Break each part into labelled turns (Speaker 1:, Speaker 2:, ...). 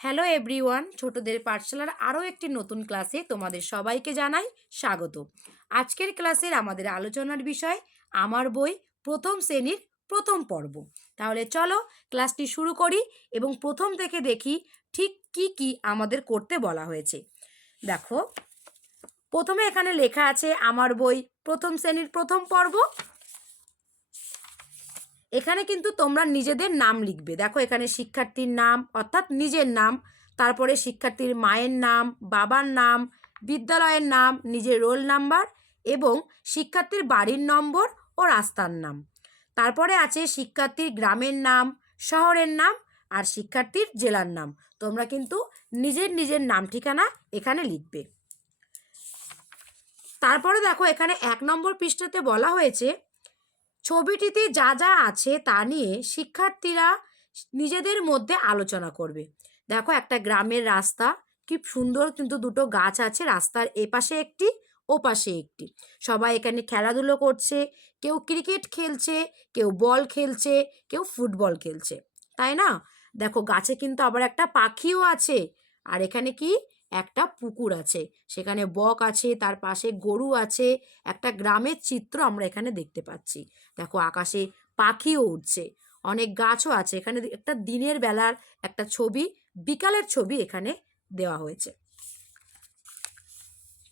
Speaker 1: Hello everyone ছোটদের পাঠশালার আরও একটি নতুন ক্লাসে তোমাদের সবাইকে জানাই স্বাগত। আজকের ক্লাসের আমাদের আলোচনার বিষয়, আমার বই প্রথম শ্রেণির প্রথম পর্ব। তাহলে চলো ক্লাসটি শুরু করি এবং প্রথম থেকে দেখি ঠিক কি কি আমাদের করতে বলা হয়েছে। দেখো, প্রথমে এখানে লেখা আছে, আমার বই প্রথম শ্রেণির প্রথম পর্ব। এখানে কিন্তু তোমরা নিজেদের নাম লিখবে। দেখো, এখানে শিক্ষার্থীর নাম, অর্থাৎ নিজের নাম, তারপরে শিক্ষার্থীর মায়ের নাম, বাবার নাম, বিদ্যালয়ের নাম, নিজের রোল নাম্বার এবং শিক্ষার্থীর বাড়ির নম্বর ও রাস্তার নাম। তারপরে আছে শিক্ষার্থীর গ্রামের নাম, শহরের নাম আর শিক্ষার্থীর জেলার নাম। তোমরা কিন্তু নিজের নিজের নাম ঠিকানা এখানে লিখবে। তারপরে দেখো, এখানে এক নম্বর পৃষ্ঠাতে বলা হয়েছে ছবিটিতে যা যা আছে তা নিয়ে শিক্ষার্থীরা নিজেদের মধ্যে আলোচনা করবে। দেখো একটা গ্রামের রাস্তা, কি সুন্দর কিন্তু দুটো গাছ আছে, রাস্তার এপাশে একটি ও পাশে একটি। সবাই এখানে খেলাধুলো করছে, কেউ ক্রিকেট খেলছে, কেউ বল খেলছে, কেউ ফুটবল খেলছে, তাই না? দেখো গাছে কিন্তু আবার একটা পাখিও আছে, আর এখানে কি? একটা পুকুর আছে। সেখানে বক আছে, তার পাশে গরু আছে। একটা গ্রামের চিত্র আমরা এখানে দেখতে পাচ্ছি। দেখো আকাশে পাখিও উঠছে অনেক গাছও আছে। এখানে একটা দিনের বেলার একটা ছবি, বিকালের ছবি এখানে দেওয়া হয়েছে।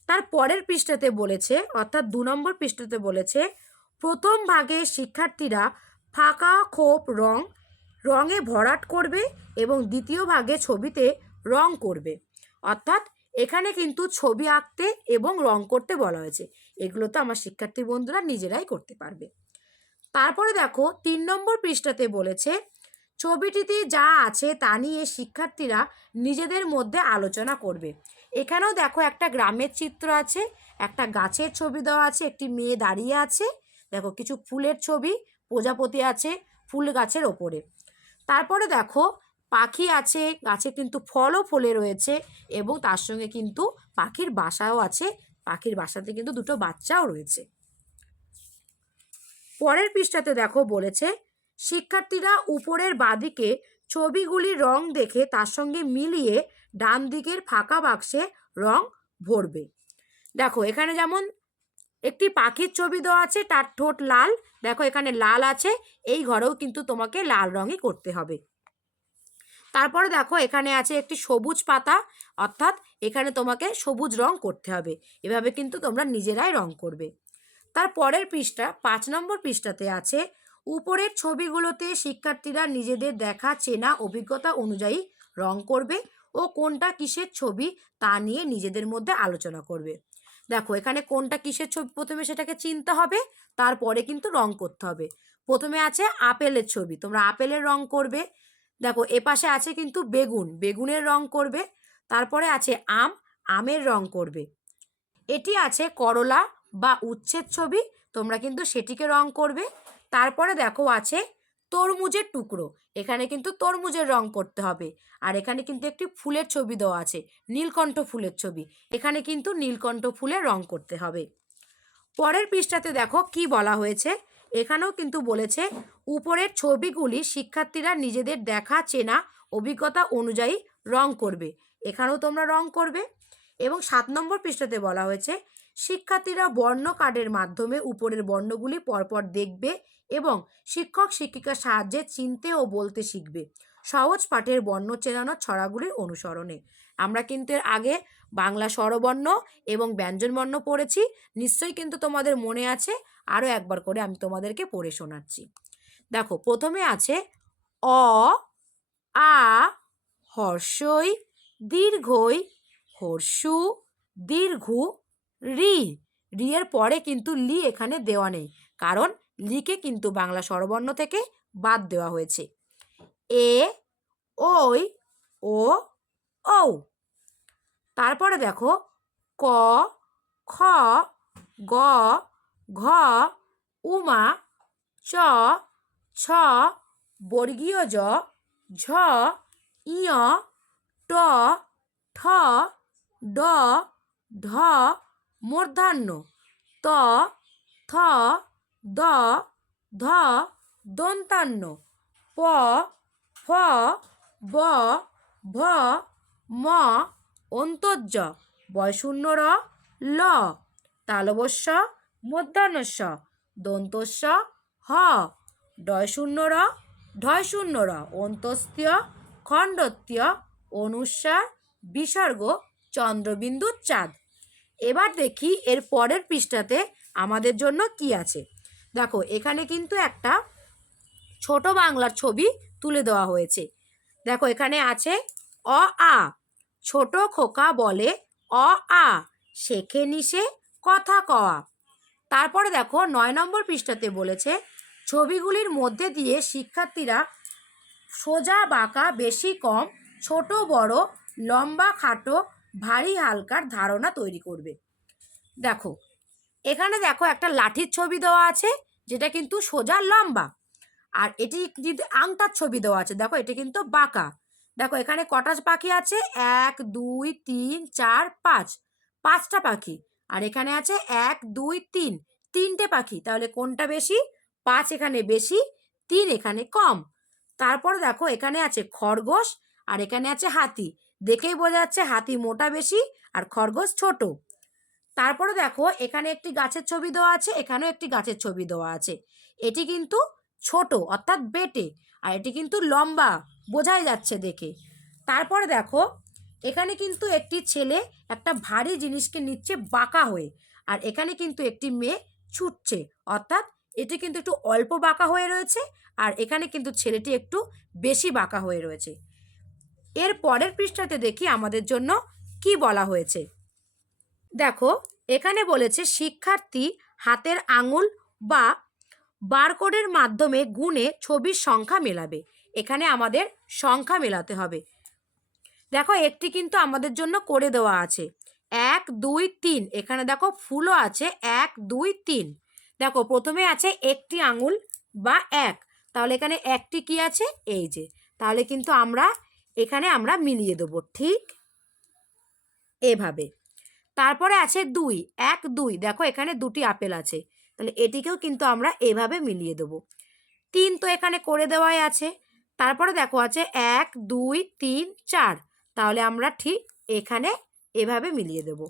Speaker 1: তার পরের পৃষ্ঠাতে বলেছে, অর্থাৎ দু নম্বর পৃষ্ঠাতে বলেছে, প্রথম ভাগে শিক্ষার্থীরা ফাঁকা খোপ রং, রঙে ভরাট করবে এবং দ্বিতীয় ভাগে ছবিতে রং করবে। অর্থাৎ এখানে কিন্তু ছবি আঁকতে এবং রং করতে বলা হয়েছে। এগুলো তো আমার শিক্ষার্থী বন্ধুরা নিজেরাই করতে পারবে। তারপরে দেখো, তিন নম্বর পৃষ্ঠাতে বলেছে, ছবিটিতে যা আছে তা নিয়ে শিক্ষার্থীরা নিজেদের মধ্যে আলোচনা করবে। এখানেও দেখো একটা গ্রামের চিত্র আছে, একটা গাছের ছবি দেওয়া আছে, একটি মেয়ে দাঁড়িয়ে আছে। দেখো কিছু ফুলের ছবি, প্রজাপতি আছে ফুল গাছের ওপরে। তারপরে দেখো পাখি আছে, গাছে কিন্তু ফলও ফলে রয়েছে এবং তার সঙ্গে কিন্তু পাখির বাসাও আছে। পাখির বাসাতে কিন্তু দুটো বাচ্চাও রয়েছে। পরের পৃষ্ঠাতে দেখো বলেছে, শিক্ষার্থীরা উপরের বাদিকে ছবিগুলির রং দেখে তার সঙ্গে মিলিয়ে ডান দিকের ফাঁকা বাক্সে রং ভরবে। দেখো এখানে যেমন একটি পাখির ছবি দেওয়া আছে, তার ঠোঁট লাল। দেখো এখানে লাল আছে, এই ঘরেও কিন্তু তোমাকে লাল রঙই করতে হবে। তারপরে দেখো এখানে আছে একটি সবুজ পাতা, অর্থাৎ এখানে তোমাকে সবুজ রং করতে হবে। এভাবে কিন্তু তোমরা নিজেরাই রং করবে। তার পরের পৃষ্ঠা, পাঁচ নম্বর পৃষ্ঠাতে আছে, উপরের ছবিগুলোতে শিক্ষার্থীরা নিজেদের দেখা, চেনা, অভিজ্ঞতা অনুযায়ী রং করবে ও কোনটা কিসের ছবি তা নিয়ে নিজেদের মধ্যে আলোচনা করবে। দেখো এখানে কোনটা কিসের ছবি প্রথমে সেটাকে চিনতে হবে, তারপরে কিন্তু রং করতে হবে। প্রথমে আছে আপেলের ছবি, তোমরা আপেলের রং করবে। দেখো এপাশে আছে কিন্তু বেগুন। বেগুনের রং করবে, তারপরে আছে আম, আমের রং করবে। এটি আছে করলা বা উচ্ছের ছবি, তোমরা কিন্তু সেটিকে রং করবে। তারপরে দেখো, আছে তরমুজের টুকরো। এখানে কিন্তু তরমুজের রং করতে হবে। আর এখানে কিন্তু একটি ফুলের ছবি দেওয়া আছে, নীলকণ্ঠ ফুলের ছবি। এখানে কিন্তু নীলকণ্ঠ ফুলের রং করতে হবে। পরের পৃষ্ঠাতে দেখো কি বলা হয়েছে। এখানেও কিন্তু বলেছে, উপরের ছবিগুলি শিক্ষার্থীরা নিজেদের দেখা, চেনা অভিজ্ঞতা অনুযায়ী রং করবে। এখানেও তোমরা রং করবে। এবং সাত নম্বর পৃষ্ঠাতে বলা হয়েছে, শিক্ষার্থীরা বর্ণ কার্ডের মাধ্যমে উপরের বর্ণগুলি পরপর দেখবে এবং শিক্ষক, শিক্ষিকার সাহায্যে চিনতে ও বলতে শিখবে। সহজ পাঠের বর্ণ চেনানো ছড়াগুলির অনুসরণে। আমরা কিন্তু এর আগে বাংলা স্বরবর্ণ এবং ব্যঞ্জনবর্ণ পড়েছি। নিশ্চয়ই কিন্তু তোমাদের মনে আছে আরও একবার করে আমি তোমাদেরকে পড়ে শোনাচ্ছি। দেখো, প্রথমে আছে অ, আ, হর্ষই, দীর্ঘই, হর্ষু, দীর্ঘু, রি। রি এর পরে কিন্তু লি এখানে দেওয়া নেই, কারণ লিকে কিন্তু বাংলা স্বরবর্ণ থেকে বাদ দেওয়া হয়েছে। এ ওই ও, ঔ। তারপরে দেখো ক, খ, গ, ঘ, উমা, চ, ছ, বর্গীয় জ, ঝ, ইয়, ট, ঠ, ড ঢ মূর্ধান্য। ত, থ, দ, ধ, দন্তান্ন। প, ফ, ব, ভ, ম অন্তর্য বয়শূন্য র ল তালবস্য মধ্যাহ্নস্য দন্তস্য হ ডয়শূন্য র ঢয়শূন্য র অন্তস্তীয় খণ্ডত্বীয় অনুস্বার বিসর্গ চন্দ্রবিন্দু চাঁদ। এবার দেখি এর পরের পৃষ্ঠাতে আমাদের জন্য কি আছে। দেখো, এখানে কিন্তু একটা ছোট বাংলার ছবি তুলে দেওয়া হয়েছে। দেখো, এখানে আছে অ, আ। ছোট খোকা বলে, অ, আ, শেখে নিশে, কথা কওয়া। তারপরে দেখো নয় নম্বর পৃষ্ঠাতে বলেছে, ছবিগুলির মধ্যে দিয়ে শিক্ষার্থীরা সোজা বাঁকা, বেশি কম, ছোট, বড়, লম্বা, খাটো, ভারী, হালকার ধারণা তৈরি করবে। দেখো, এখানে দেখো একটা লাঠির ছবি দেওয়া আছে, যেটা কিন্তু সোজা লম্বা, আর এটি আংটার ছবি দেওয়া আছে। দেখো, এটি কিন্তু বাঁকা। দেখো, এখানে কটা পাখি আছে? এক, দুই, তিন, চার, পাঁচ। পাঁচটা পাখি। আর এখানে আছে এক, দুই, তিন। তিনটে পাখি। তাহলে কোনটা বেশি? পাঁচ এখানে বেশি, তিন এখানে কম। তারপরে দেখো, এখানে আছে খরগোশ আর এখানে আছে হাতি। দেখেই বোঝা যাচ্ছে হাতি মোটা বেশি আর খরগোশ ছোট। তারপরে দেখো, এখানে একটি গাছের ছবি দেওয়া আছে, এখানেও একটি গাছের ছবি দেওয়া আছে। এটি কিন্তু ছোট, অর্থাৎ বেটে। আর এটি কিন্তু লম্বা। বোঝাই যাচ্ছে দেখে। তারপরে দেখো, এখানে কিন্তু একটি ছেলে একটা ভারী জিনিসকে নিচ্ছে বাঁকা হয়ে, আর এখানে কিন্তু একটি মেয়ে ছুটছে। অর্থাৎ এটি কিন্তু একটু অল্প বাঁকা হয়ে রয়েছে, আর এখানে কিন্তু ছেলেটি একটু বেশি বাঁকা হয়ে রয়েছে। এর পরের পৃষ্ঠাতে দেখি আমাদের জন্য কি বলা হয়েছে। দেখো, এখানে বলেছে শিক্ষার্থী হাতের আঙুল বা বারকোডের মাধ্যমে গুণে ছবির সংখ্যা মেলাবে। এখানে আমাদের সংখ্যা মেলাতে হবে। দেখো একটি কিন্তু আমাদের জন্য করে দেওয়া আছে। এক, দুই, তিন। এখানে দেখো ফুলও আছে। এক, দুই, তিন। দেখো প্রথমে আছে একটি আঙুল বা এক। তাহলে এখানে একটি কি আছে? এই যে। তাহলে কিন্তু আমরা, এখানে আমরা মিলিয়ে দেবো। ঠিক এভাবে। তারপরে আছে দুই। এক, দুই। দেখো এখানে দুটি আপেল আছে। তাহলে এটিকেও কিন্তু আমরা এভাবে মিলিয়ে দেবো। তিন তো এখানে করে দেওয়াই আছে। তারপরে দেখো আছে এক, দুই, তিন, চার। তাহলে আমরা ঠিক এখানে এভাবে মিলিয়ে দেব।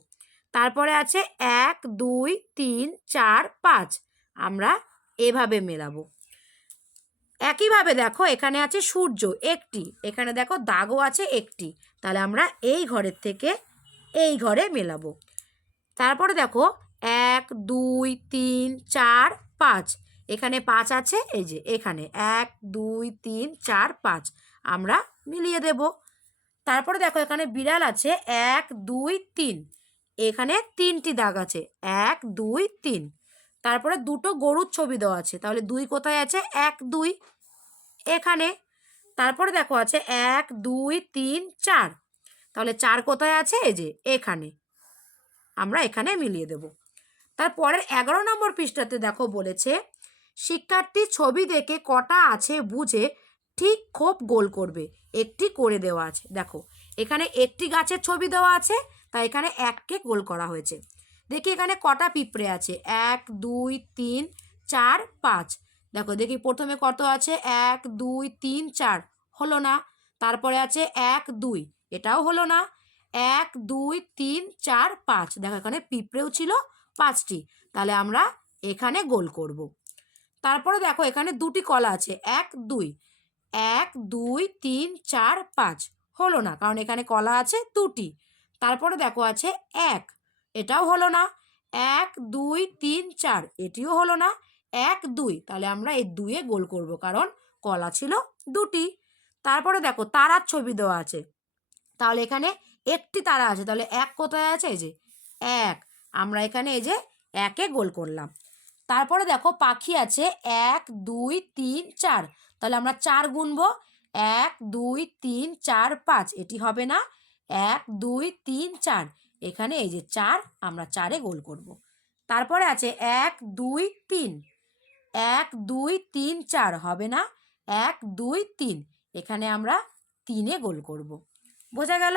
Speaker 1: তারপরে আছে এক, দুই, তিন, চার, পাঁচ। আমরা এভাবে মেলাবো। একইভাবে দেখো এখানে আছে সূর্য একটি, এখানে দেখো দাগও আছে একটি। তাহলে আমরা এই ঘরের থেকে এই ঘরে মেলাবো। তারপরে দেখো এক, দুই, তিন, চার, পাঁচ। এখানে পাঁচ আছে, এই যে এখানে এক, দুই, তিন, চার, পাঁচ। আমরা মিলিয়ে দেব। তারপরে দেখো এখানে বিড়াল আছে, এক, দুই, তিন। এখানে তিনটি দাগ আছে, এক, দুই, তিন। তারপরে দুটো গরুর ছবি দেওয়া আছে, তাহলে দুই কোথায় আছে? এক, দুই। এখানে। তারপরে দেখো আছে, এক, দুই, তিন, চার। তাহলে চার কোথায় আছে? এই যে এখানে। আমরা এখানে মিলিয়ে দেব। তারপরের এগারো নম্বর পৃষ্ঠাতে দেখো বলেছে শিক্ষার্থী ছবি দেখে কটা আছে বুঝে ঠিক খোপ গোল করবে। একটি করে দেওয়া আছে। দেখো, এখানে একটি গাছের ছবি দেওয়া আছে, তাই এখানে এককে গোল করা হয়েছে। দেখি এখানে কটা পিঁপড়ে আছে। এক, দুই, তিন, চার, পাঁচ। দেখো, দেখি প্রথমে কত আছে? এক, দুই, তিন, চার। হলো না। তারপরে আছে এক, দুই। এটাও হলো না। এক, দুই, তিন, চার, পাঁচ। দেখো, এখানে পিঁপড়েও ছিল পাঁচটি। তাহলে আমরা এখানে গোল করব। তারপরে দেখো এখানে দুটি কলা আছে। এক, দুই। এক, দুই, তিন, চার, পাঁচ। হলো না, কারণ এখানে কলা আছে দুটি। তারপরে দেখো আছে এক। এটাও হলো না। এক, দুই, তিন, চার। এটিও হলো না। এক, দুই। তাহলে আমরা এই দুয়ে গোল করব, কারণ কলা ছিল দুটি। তারপরে দেখো তারার ছবি দেওয়া আছে। তাহলে এখানে একটি তারা আছে। তাহলে এক কোথায় আছে? এই যে এক। আমরা এখানে এই যে একে গোল করলাম। তারপরে দেখো পাখি আছে এক, দুই, তিন, চার। তাহলে আমরা চার গুনবো। এক, দুই, তিন, চার, পাঁচ। এটি হবে না। এক, দুই, তিন, চার। এখানে এই যে চার, আমরা চারে গোল করব। তারপরে আছে এক, দুই, তিন। এক, দুই, তিন, চার হবে না। এক, দুই, তিন। এখানে আমরা তিনে গোল করব। বোঝা গেল?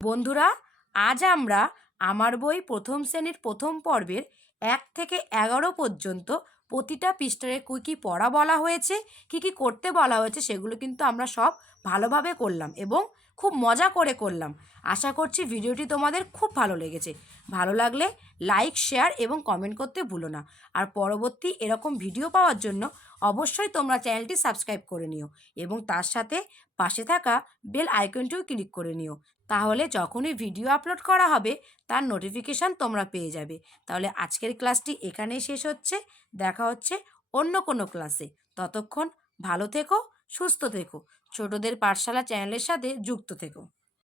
Speaker 1: বন্ধুরা, আজ আমরা আমার বই প্রথম শ্রেণির প্রথম পর্বের এক থেকে এগারো পর্যন্ত প্রতিটা পৃষ্ঠারে কী কী পড়া বলা হয়েছে, কী কী করতে বলা হয়েছে সেগুলো কিন্তু আমরা সব ভালোভাবে করলাম এবং খুব মজা করে করলাম। আশা করছি ভিডিওটি তোমাদের খুব ভালো লেগেছে। ভালো লাগলে লাইক, শেয়ার এবং কমেন্ট করতে ভুলো না। আর পরবর্তী এরকম ভিডিও পাওয়ার জন্য অবশ্যই তোমরা চ্যানেলটি সাবস্ক্রাইব করে নিও এবং তার সাথে পাশে থাকা বেল আইকনটিও ক্লিক করে নিও। তাহলে যখনই ভিডিও আপলোড করা হবে, তার নোটিফিকেশান তোমরা পেয়ে যাবে। তাহলে আজকের ক্লাসটি এখানেই শেষ হচ্ছে। দেখা হচ্ছে অন্য কোনো ক্লাসে। ততক্ষণ ভালো থেকো, সুস্থ থেকো। ছোটদের পাঠশালা চ্যানেলের সাথে যুক্ত থেকো।